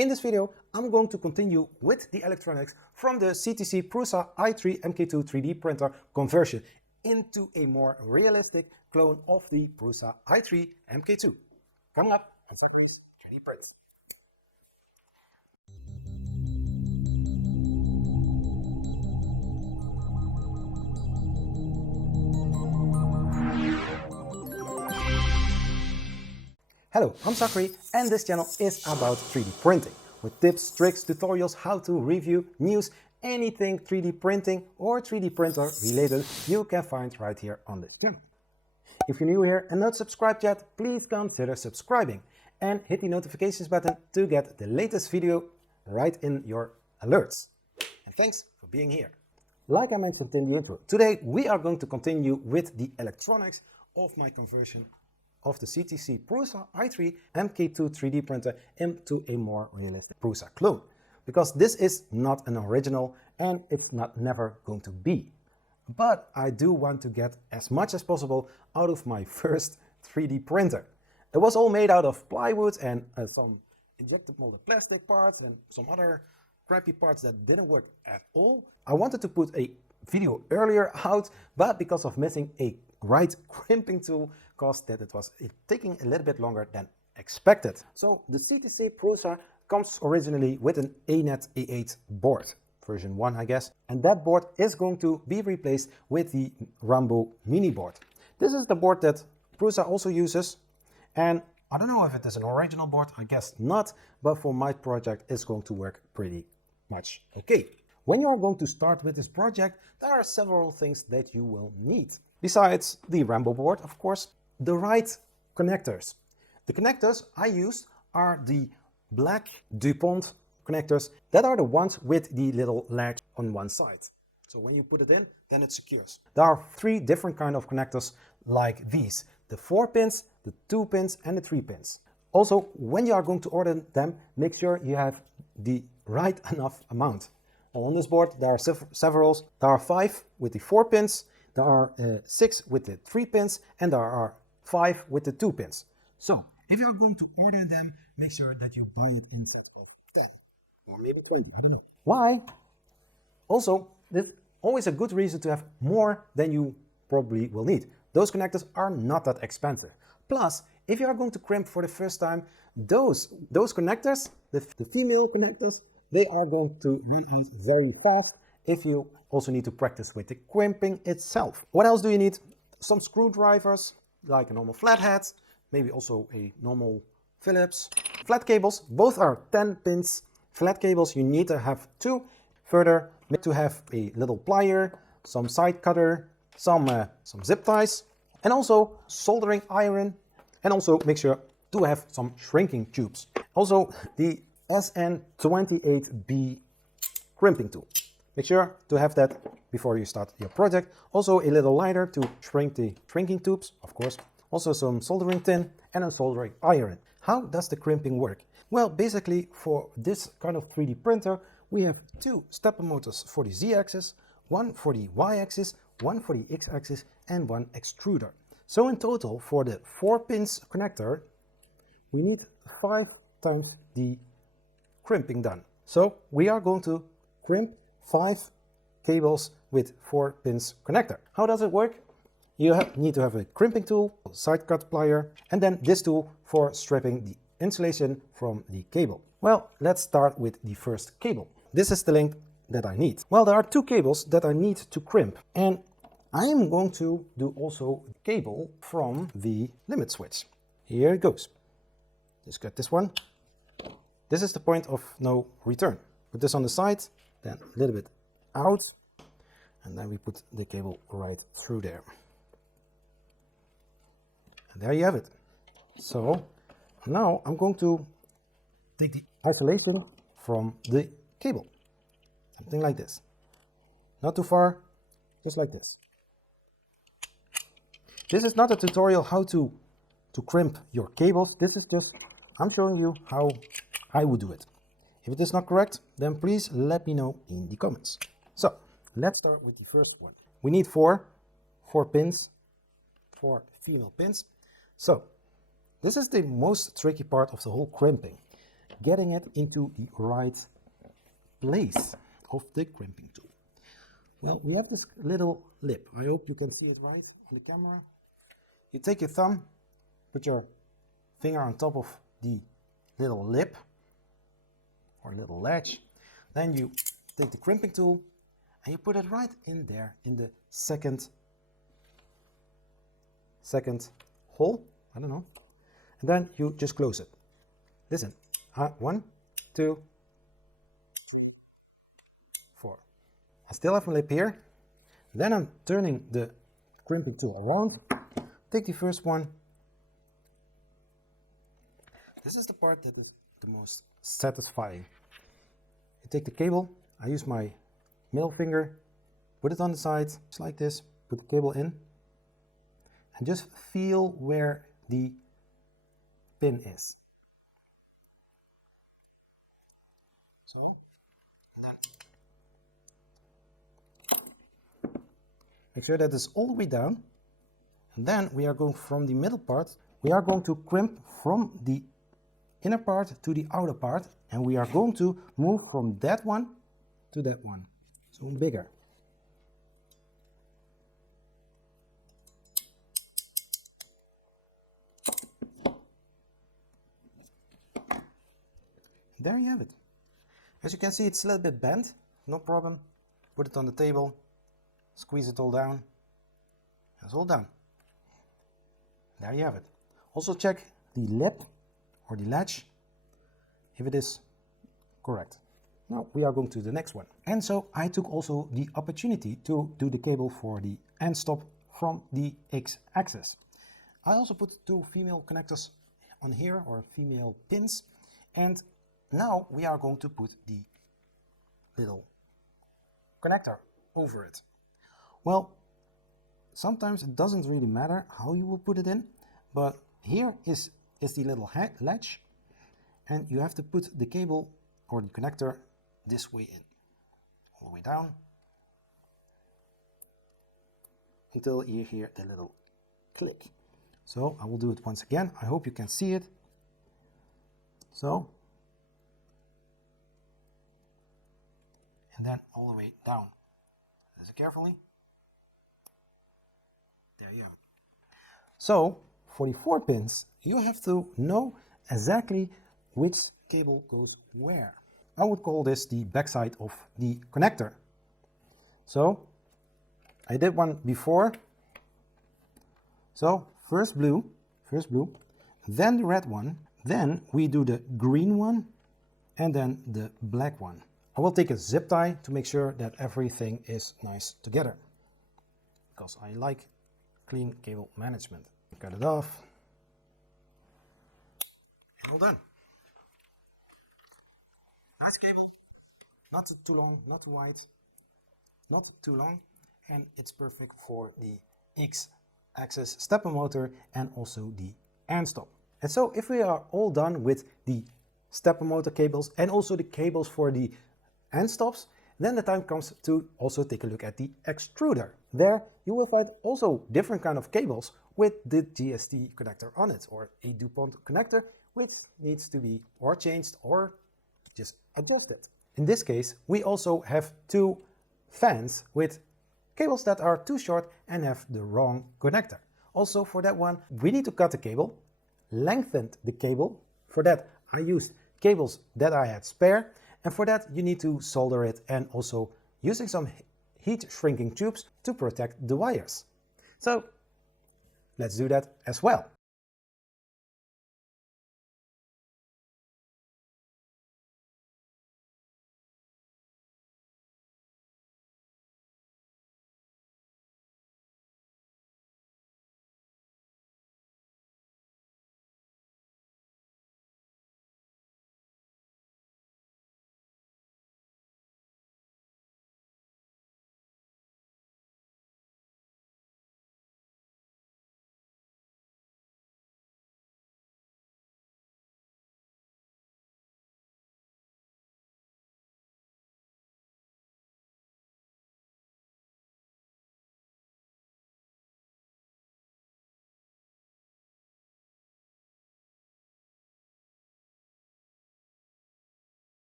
In this video, I'm going to continue with the electronics from the CTC Prusa I3 MK2 3D printer conversion into a more realistic clone of the Prusa i3 MK2. Coming up on Zachary's 3D Prints. Hello, I'm Zachary and this channel is about 3D printing with tips, tricks, tutorials, how to review, news, anything 3D printing or 3D printer related you can find right here on this channel. If you're new here and not subscribed yet, please consider subscribing and hit the notifications button to get the latest video right in your alerts. And thanks for being here. Like I mentioned in the intro, today we are going to continue with the electronics of my conversion of the CTC Prusa i3 MK2 3D printer into a more realistic Prusa clone. Because this is not an original and it's never going to be. But I do want to get as much as possible out of my first 3D printer. It was all made out of plywood and some injected molded plastic parts and some other crappy parts that didn't work at all. I wanted to put a video earlier out, but because of missing a right crimping tool caused that it was taking a little bit longer than expected. So the CTC Prusa comes originally with an ANET A8 board, version 1 I guess, and that board is going to be replaced with the Rambo mini board. This is the board that Prusa also uses, and I don't know if it is an original board, I guess not, but for my project it's going to work pretty much okay. When you are going to start with this project, there are several things that you will need. Besides the Rambo board, of course, the right connectors. The connectors I used are the black Dupont connectors that are the ones with the little latch on one side. So when you put it in, then it secures. There are 3 different kind of connectors like these. The 4 pins, the 2 pins and the 3 pins. Also, when you are going to order them, make sure you have the right enough amount. On this board there are several. There are 5 with the 4 pins, there are 6 with the 3 pins, and there are 5 with the 2 pins. So if you are going to order them, make sure that you buy it in sets of 10 or maybe 20, I don't know. Why? Also, there's always a good reason to have more than you probably will need. Those connectors are not that expensive. Plus, if you are going to crimp for the first time, those connectors, the female connectors, they are going to run out very fast if you also need to practice with the crimping itself. What else do you need? Some screwdrivers, like a normal flathead, maybe also a normal Phillips. Flat cables, both are 10 pins. Flat cables, you need to have 2. Further, need to have a little plier, some side cutter, some zip ties, and also soldering iron, and also make sure to have some shrinking tubes. Also, the SN28B crimping tool. Make sure to have that before you start your project. Also a little lighter to shrink the shrinking tubes, of course. Also some soldering tin and a soldering iron. How does the crimping work? Well, basically for this kind of 3D printer, we have 2 stepper motors for the Z-axis, 1 for the Y-axis, 1 for the X-axis, and 1 extruder. So in total, for the 4 pins connector, we need 5 times the crimping done. So we are going to crimp 5 cables with 4 pins connector. How does it work? You need to have a crimping tool, side cut plier, and then this tool for stripping the insulation from the cable. Well, let's start with the first cable. This is the length that I need. Well, there are 2 cables that I need to crimp, and I am going to do also a cable from the limit switch. Here it goes. Just cut this one. This is the point of no return. Put this on the side, then a little bit out, and then we put the cable right through there. And there you have it. So now I'm going to take the isolation from the cable. Something like this. Not too far, just like this. This is not a tutorial how to crimp your cables. This is just, I'm showing you how I would do it. If it is not correct, then please let me know in the comments. So let's start with the first one. We need 4 pins, 4 female pins. So this is the most tricky part of the whole crimping. getting it into the right place of the crimping tool. Well, we have this little lip. I hope you can see it right on the camera. You take your thumb, put your finger on top of the little lip or little ledge. Then you take the crimping tool and you put it right in there in the second hole. I don't know. And then you just close it. Listen. 1, 2, 3, 4. I still have a lip here. Then I'm turning the crimping tool around. Take the first one. This is the part that is the most satisfying. You take the cable. I use my middle finger, put it on the side, just like this, put the cable in, and just feel where the pin is. So, make sure that it's all the way down, and then we are going from the middle part, we are going to crimp from the inner part to the outer part, and we are going to move from that one to that one, so bigger. There you have it. As you can see, it's a little bit bent, no problem. Put it on the table, squeeze it all down, it's all done. There you have it. Also check the lip or the latch if it is correct. Now we are going to the next one. And so I took also the opportunity to do the cable for the end stop from the X-axis. I also put 2 female connectors on here, or female pins, and now we are going to put the little connector over it. Well, sometimes it doesn't really matter how you will put it in, but here is the little latch, and you have to put the cable or the connector this way in, all the way down, until you hear the little click. So I will do it once again. I hope you can see it. So, and then all the way down. Listen carefully. There you have it. So for the 4 pins, you have to know exactly which cable goes where. I would call this the backside of the connector. So I did one before. So first blue, then the red one, then we do the green one, and then the black one. I will take a zip tie to make sure that everything is nice together, because I like clean cable management. Cut it off, and all done. Nice cable, not too long, not too wide, not too long, and it's perfect for the X-axis stepper motor and also the end stop. And so if we are all done with the stepper motor cables and also the cables for the end stops, then the time comes to also take a look at the extruder. There you will find also different kind of cables with the GST connector on it, or a Dupont connector, which needs to be or changed or just adopted. In this case, we also have 2 fans with cables that are too short and have the wrong connector. Also for that one, we need to cut the cable, lengthen the cable. For that, I used cables that I had spare, and for that you need to solder it and also using some heat shrinking tubes to protect the wires. So let's do that as well.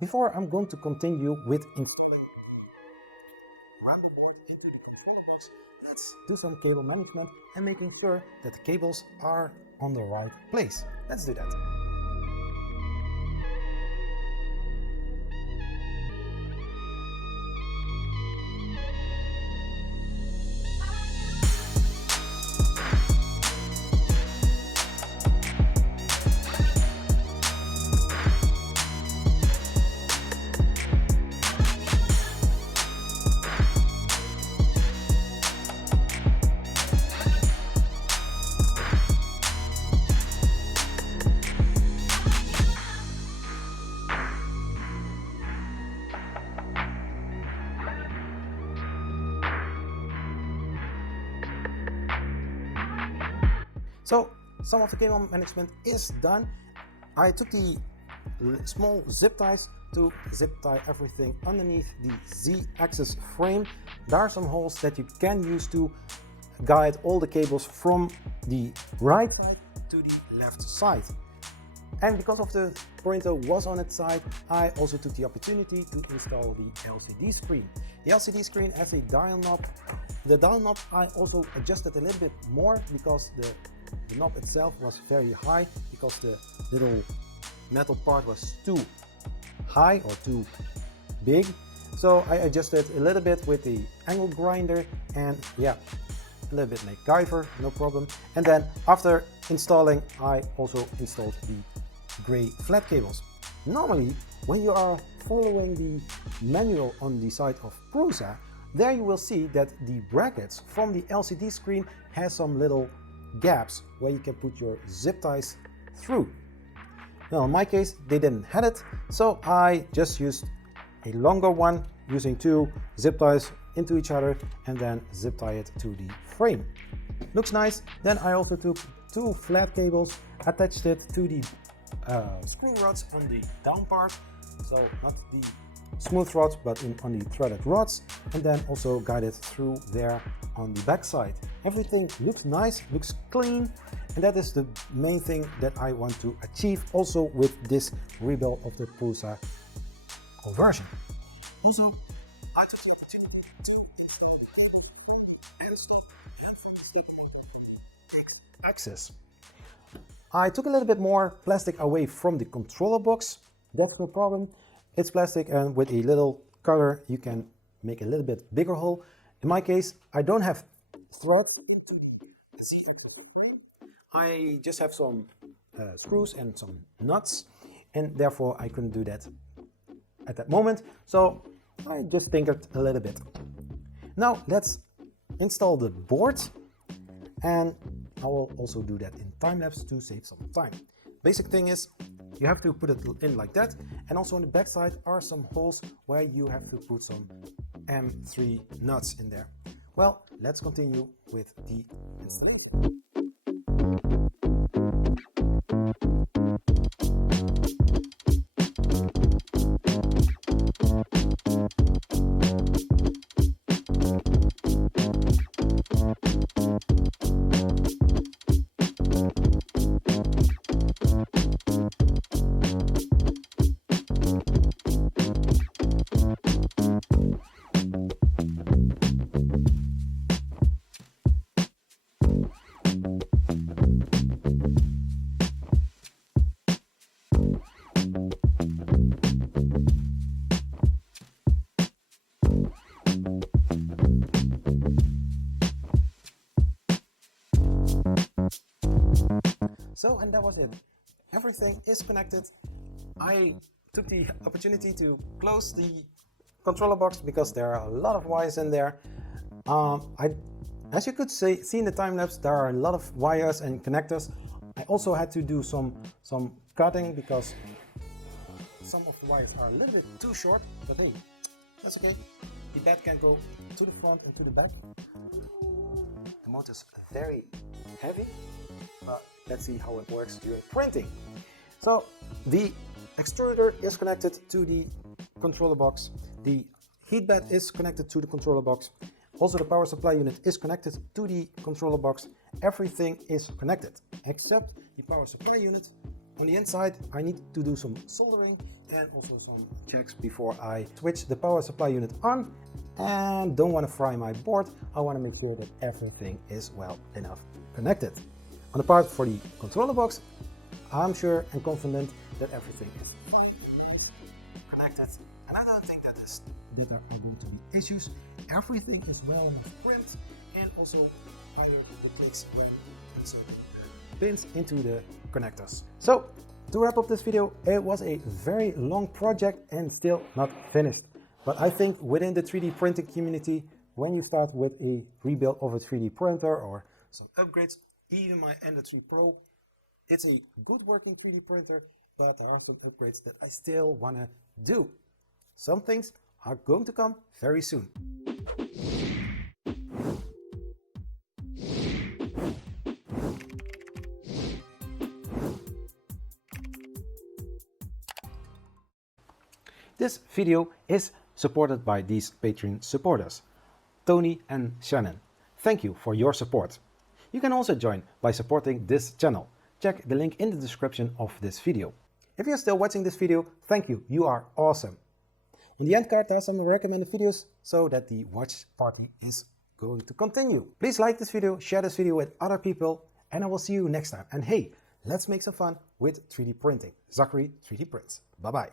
Before I'm going to continue with installing Rambo board into the controller box, let's do some cable management and making sure that the cables are on the right place. Let's do that. So some of the cable management is done. I took the small zip ties to zip tie everything underneath the Z-axis frame. There are some holes that you can use to guide all the cables from the right side to the left side. And because of the printer was on its side, I also took the opportunity to install the LCD screen. The LCD screen has a dial knob. The dial knob I also adjusted a little bit more because the knob itself was very high, because the little metal part was too high or too big. So I adjusted a little bit with the angle grinder, and yeah, a little bit MacGyver, no problem. And then after installing, I also installed the gray flat cables. Normally, when you are following the manual on the side of Prusa, there you will see that the brackets from the LCD screen has some little gaps where you can put your zip ties through. Now in my case they didn't have it, so I just used a longer one using two zip ties into each other and then zip tie it to the frame. Looks nice. Then I also took two flat cables, attached it to the screw rods on the down part, so not the smooth rods but on the threaded rods, and then also guided through there on the back side. Everything looks nice, looks clean, and that is the main thing that I want to achieve also with this rebuild of the Prusa conversion. Also, I took the opportunity to install and X-axis. I took a little bit more plastic away from the controller box. That's no problem. It's plastic, and with a little cutter you can make a little bit bigger hole. In my case, I don't have thread into the Z-axis frame. I just have some screws and some nuts, and therefore I couldn't do that at that moment. So I just tinkered a little bit. Now let's install the board, and I will also do that in time-lapse to save some time. Basic thing is, you have to put it in like that, and also on the back side are some holes where you have to put some M3 nuts in there. Well, let's continue with the installation. So, and that was it. Everything is connected. I took the opportunity to close the controller box because there are a lot of wires in there. As you could see in the time lapse, there are a lot of wires and connectors. I also had to do some cutting because some of the wires are a little bit too short, but hey, that's okay. The bed can go to the front and to the back. The motor is very heavy, but let's see how it works during printing. So the extruder is connected to the controller box. The heat bed is connected to the controller box. Also the power supply unit is connected to the controller box. Everything is connected except the power supply unit. On the inside I need to do some soldering and also some checks before I switch the power supply unit on, and don't want to fry my board. I want to make sure that everything is well enough connected. On the part for the controller box, I'm sure and confident that everything is connected, and I don't think that there are going to be issues. Everything is well enough crimped, and also either the clicks when inserting pins into the connectors. So to wrap up this video, it was a very long project and still not finished. But I think within the 3D printing community, when you start with a rebuild of a 3D printer or some upgrades, even my Ender 3 Pro, it's a good working 3D printer, but there are some upgrades that I still want to do. Some things are going to come very soon. This video is supported by these Patreon supporters, Tony and Shannon. Thank you for your support. You can also join by supporting this channel. Check the link in the description of this video. If you're still watching this video, thank you, you are awesome. On the end card there are some recommended videos so that the watch party is going to continue. Please like this video, share this video with other people, and I will see you next time. And hey, let's make some fun with 3D printing. Zachary 3D Prints. Bye bye.